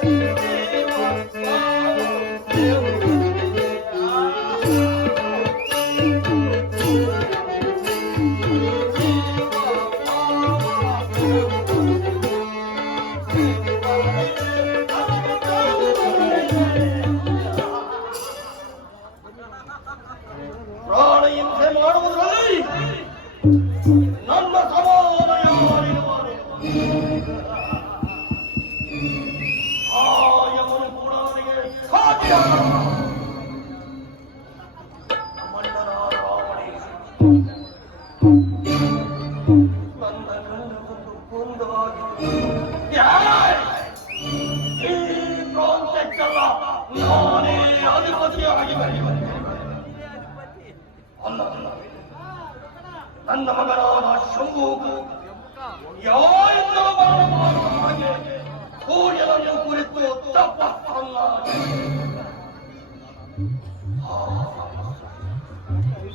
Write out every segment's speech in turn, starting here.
thank you. ನನ್ನ ಮಗನಾದ ಶಂಭುಗೂ ಯಾರಿಂದ ಬರಬಾರದ ಹಾಗೆ ಸೂರ್ಯನನ್ನು ಕುರಿತು ತಪ್ಪಲ್ಲ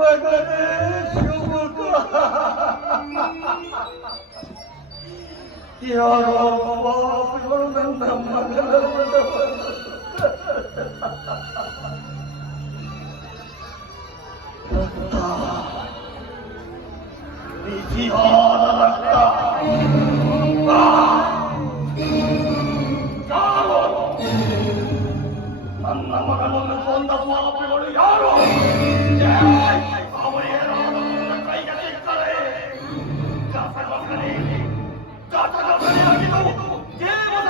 我的求不过，我能能不能不能不能，大，你好。ನಮ್ಮನ್ನು ಕೊಂದ ಯಾರು?